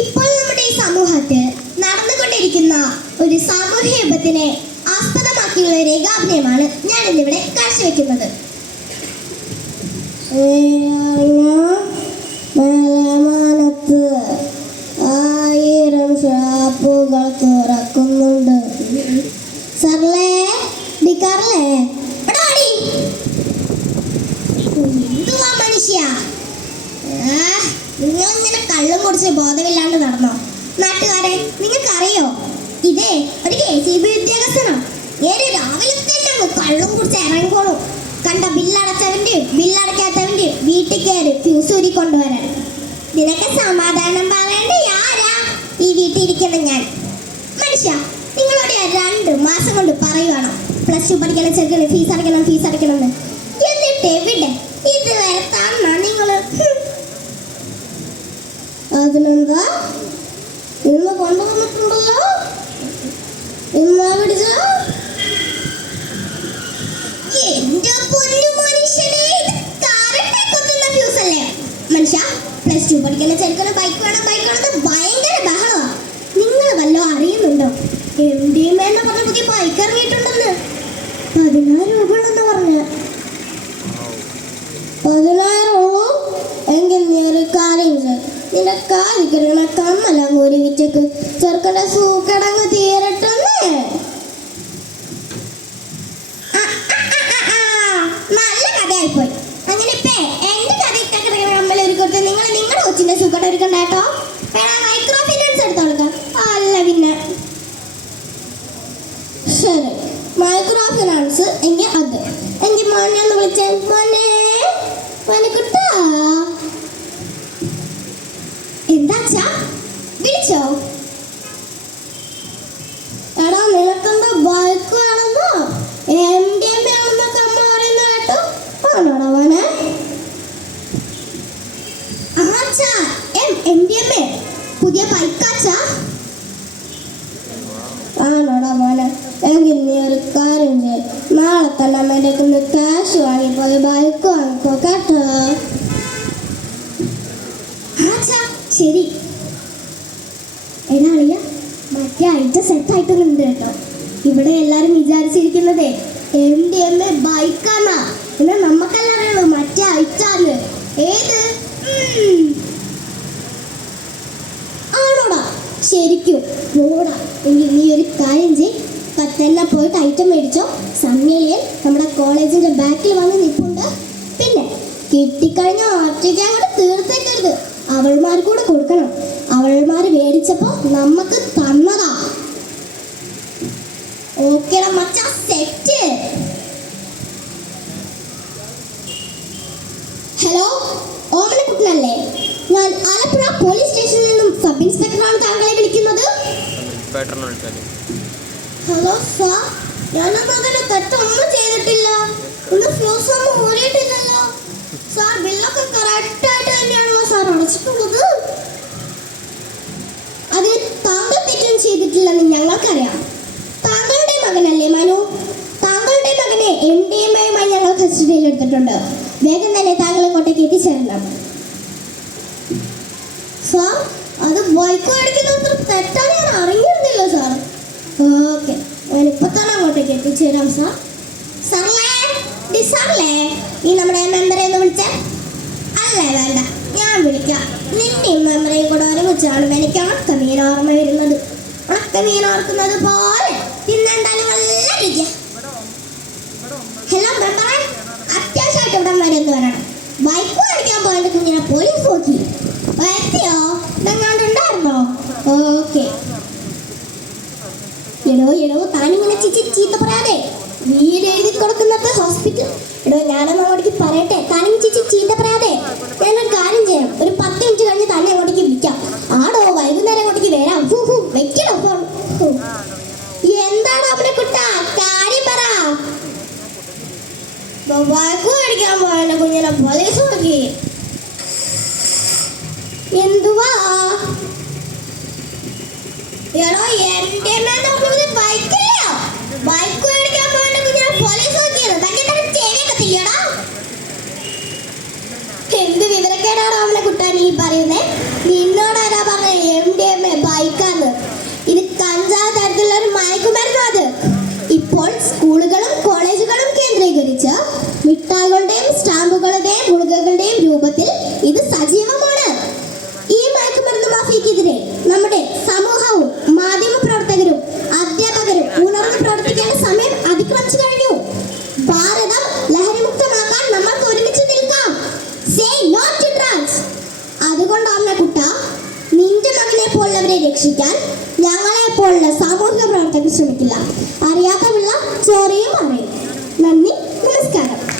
ഇപ്പോൾ നമ്മുടെ ഈ സമൂഹത്തിൽ നടന്നുകൊണ്ടിരിക്കുന്ന ഒരു സാമൂഹ്യ വിപത്തിനെ ആസ്പദമാക്കിയുള്ള ഒരു ഏകാഭിനയമാണ് ഞാൻ ഇന്നിവിടെ കാഴ്ചവെക്കുന്നത്. ആയിരം ഷാപ്പുകൾ തുറക്കുന്നുണ്ട്. സർലേ ഡിക്കാറല്ലേ എന്തുവാ മനുഷ്യ, നിങ്ങളിങ്ങനെ കള്ളും കുടിച്ച് ബോധമില്ലാണ്ട് നടന്നോ? നാട്ടുകാരെ, നിങ്ങൾക്കറിയോ ഇതേ ഒരു KCB ഉദ്യോഗസ്ഥനോ? നേരെ രാവിലെ തന്നെ കള്ളും കുടിച്ച് ഇറങ്ങിക്കോളും. കണ്ട ബില്ലടച്ചവന്റെയും ബില്ലടയ്ക്കാത്തവന്റെയും വീട്ടിൽ കയറി ഫ്യൂസ് ഊരി കൊണ്ടുവരാൻ. നിനക്ക് സമാധാനം പറയേണ്ട ആരാ? ഈ വീട്ടിൽ ഇരിക്കുന്ന ഞാൻ. മനുഷ്യ, നിങ്ങളോട് 2 മാസം കൊണ്ട് പറയുവാണോ +2 പഠിക്കണം, ചെറുക്കണം, ഫീസ് അടയ്ക്കണം എന്ന്? എന്നിട്ട് എവിടെ ഇതുവരെ തന്ന നിങ്ങള്? അതിനെന്താ, ഇന്ന് കൊണ്ടുവന്നിട്ടുണ്ടല്ലോ. ഇന്നാ പിടിച്ച എന്റെ പൊന്നു മനുഷ്യനെ, കറക്റ്റ് കൊത്തുന്ന ഫ്യൂസ് അല്ലേ? മനുഷ്യ, +2 പഠിക്കുന്ന ചെറുക്കണം, ബൈക്ക് വേണം ഭയങ്കര ബഹളമാ. നിങ്ങൾ വല്ലോ അറിയുന്നുണ്ടോ? MDMA എന്ന് പറഞ്ഞ പുതിയ ബൈക്ക് ഇറങ്ങിയിട്ടുണ്ടെന്ന്. 10,000 രൂപ ഉണ്ടെന്ന് പറഞ്ഞ. 10,000 ഉള്ളൂ എങ്കിൽ നീ ഒരു കാര്യം ചെയ്യ്. നിന്റെ കാതിക്കറിയണ കമ്മലങ്ങ് ഒരു വിറ്റക്ക് ചെറുക്കന്റെ സൂക്കടങ്ങ് തീരട്ടെന്ന്. നല്ല കഥയായിപ്പോയി. അങ്ങനെ ഇപ്പേ എന്റെ കഥ കമ്മൽ ഒരു കൊടുത്ത് നിങ്ങൾ നിങ്ങളുടെ കൊച്ചിന്റെ സൂക്കട ഒരുക്കണ്ട കേട്ടോ. മൈക്രോ ഫിനാൻസ് എടുത്തോളൂ. അല്ല പിന്നെ ശരി, മൈക്രോ ഫിനാൻസ് എങ്കിൽ അത്. എങ്കിൽ മോനെ ഒന്ന് വിളിച്ചേ. മോനെ കിട്ടാ. എന്താച്ചാ വിളിച്ചോ? എടാ, നിനക്കെന്താ ബൈക്ക് വേണമെന്നോ MDMA ആണെന്നൊക്കെ അമ്മ പറയുന്ന കേട്ടോ. ആണോടാ മോനെ? MDMA പുതിയ ബൈക്കാച്ചാ? ആണോടാ മോനെ? എങ്കിൽ നീ ഒരു കാര്യം ചെയ്യ്. നാളെ തന്നെ അമ്മേൻ്റെ ഒന്ന് ക്യാഷ് വാങ്ങിപ്പോ ബൈക്ക് വാങ്ങിപ്പോ കേട്ടോ. ശരി. എടാ അളിയ, മറ്റേ ഐറ്റം സെറ്റ് ആയിട്ടൊന്നുണ്ട് കേട്ടോ. ഇവിടെ എല്ലാരും വിചാരിച്ചിരിക്കുന്നതേ MDMA ബൈക്കാന്നാ. എന്നാൽ നമുക്കെല്ലാം അറിയുള്ളൂ മറ്റേ ഐറ്റാന്ന്. ഏത്? ആണോടാ? ശരിക്കും ഓടാ. എങ്കിൽ നീ ഒരു കാര്യം ചെയ്യ്, തന്നെ പോയിട്ട് ഐറ്റം മേടിച്ചോ. സണ്ണിയൻ നമ്മുടെ കോളേജിന്റെ ബാക്കിൽ വന്ന് നിൽപ്പുണ്ട്. പിന്നെ കിട്ടിക്കഴിഞ്ഞ ഒറ്റയ്ക്ക് അങ്ങോട്ട് തീർത്തേക്കരുത്. അവൾമാർ കൂടെ കൊടുക്കണം. അവൾമാർ മേടിച്ചപ്പോ നമുക്ക് തന്നതാ. ഓക്കേടാ മച്ചാ, സെറ്റ്. ഹലോ, ഓമനക്കുട്ടനല്ലേ? ഞാൻ ആലപ്പുഴ പോലീസ് സ്റ്റേഷനിൽ നിന്നും സബ് ഇൻസ്പെക്ടറാണ് താങ്കളെ വിളിക്കുന്നത്. ഹലോ സാർ, ഞാനൊന്നും അങ്ങനെ തെറ്റൊന്നും ചെയ്തിട്ടില്ല. ഒന്ന് ഫ്യൂസ് ഒന്നും ഊരിയിട്ടില്ലല്ലോ സാർ. ബില്ലൊക്കെ കറക്റ്റ് ആയിട്ട് തന്നെയാണല്ലോ സാർ അടച്ചിട്ടുള്ളത്. അതിന് താങ്കൾ തെറ്റും ചെയ്തിട്ടില്ലെന്ന് ഞങ്ങൾക്കറിയാം. താങ്കളുടെ മകനല്ലേ മനു? താങ്കളുടെ മകനെ MDMA ഞങ്ങൾ കസ്റ്റഡിയിൽ എടുത്തിട്ടുണ്ട്. വേഗം തന്നെ താങ്കൾ ഇങ്ങോട്ടേക്ക് എത്തിച്ചേരണം സാർ. അത് ബൈക്ക് മേടിക്കുന്നത് തെറ്റാണ് ഞാൻ അറിഞ്ഞിരുന്നില്ല സാർ. ഓക്കെ, ഞാനിപ്പോൾ തന്നെ അങ്ങോട്ടേക്ക് എത്തിച്ചേരാം സാർ. സാറല്ലേ, നീ നമ്മുടെ മെമ്പറെ ഒന്ന് വിളിച്ചേ. അല്ലേ വേണ്ട, ഞാൻ വിളിക്കാം. നിന്നെയും മെമ്പറേയും കൂടെ ഒരുമിച്ചാണ് എനിക്ക് ഉണക്കമീൻ ഓർമ്മ വരുന്നത്. ഉണക്കമീൻ ഓർക്കുന്നത് പോലെ തിന്നെന്തായാലും നല്ല രുചിയ. ഹലോ മെമ്പറെ, അത്യാവശ്യമായിട്ട് ഇവിടെ വരെ ഒന്ന് വരണം. ബൈക്ക് മേടിക്കാൻ പോയത് കുഞ്ഞിനെ പോലീസ് നോക്കി. എത്തിയോ? ഇതെങ്ങാണ്ടുണ്ടായിരുന്നോ? ഓക്കെ. എടോ താനിങ്ങനെ ചീത്ത പറയാതെ. വീട് എഴുതി കൊടുക്കുന്നത് ഹോസ്പിറ്റൽ. ഞാനൊന്ന് അങ്ങോട്ടേക്ക് പറയട്ടെ. താനിങ്ങനെ ചീത്ത പറയാതെ. ഞാനൊരു കാര്യം ചെയ്യാം, ഒരു 10 മിനിറ്റ് കഴിഞ്ഞ് തന്നെ അങ്ങോട്ടേക്ക് വിളിക്കാം. ആടോ, വൈകുന്നേരം അങ്ങോട്ടേക്ക് വരാം. വെക്കണോ ഫോൺ? എന്താണ് അവിടെ കുട്ടാ, കാര്യം പറ. ബൈക്ക് മേടിക്കാൻ പോയല്ലോ കുഞ്ഞിനെ പോലീസ് നോക്കി. എന്തുവാ? എടോ, MDMA ബൈക്കില്ലയോ? ബൈക്ക് മേടിക്കാൻ പോയിട്ട് കുഞ്ഞിനെ പോലീസ് നോക്കിയത് ചെവിയൊക്കത്തില്ലടാ. എന്ത് വിവരക്കേടാണോ അവനെ കുട്ടാൻ ഈ പറയുന്നേ? നിന്നോടാരാ പറഞ്ഞ മിഠായികളുടെയും സ്റ്റാമ്പുകളുടെയും ഗുളികകളുടെയും രൂപത്തിൽ ഇത് സജീവമാണ്. ഈ മയക്കുമരുന്ന് മാഫിയക്കെതിരെ നമ്മുടെ സമൂഹവും മാധ്യമ പ്രവർത്തകരും അധ്യാപകരും ഉണർന്ന് പ്രവർത്തിക്കേണ്ട സമയം അതിക്രമിച്ചു കഴിഞ്ഞു. ഭാരതം ലഹരിമുക്തമാക്കാൻ നമ്മൾക്ക് ഒരുമിച്ച് നിൽക്കാം. Say no to drugs. അതുകൊണ്ടാണ് കുട്ട, നിന്റെ മകനെ പോലുള്ളവരെ രക്ഷിക്കാൻ ഞങ്ങളെ പോലുള്ള സാമൂഹിക പ്രവർത്തകർ ശ്രമിക്കില്ല. അറിയാത്ത പിള്ള ചോരയും അറിയും. നന്ദി, നമസ്കാരം.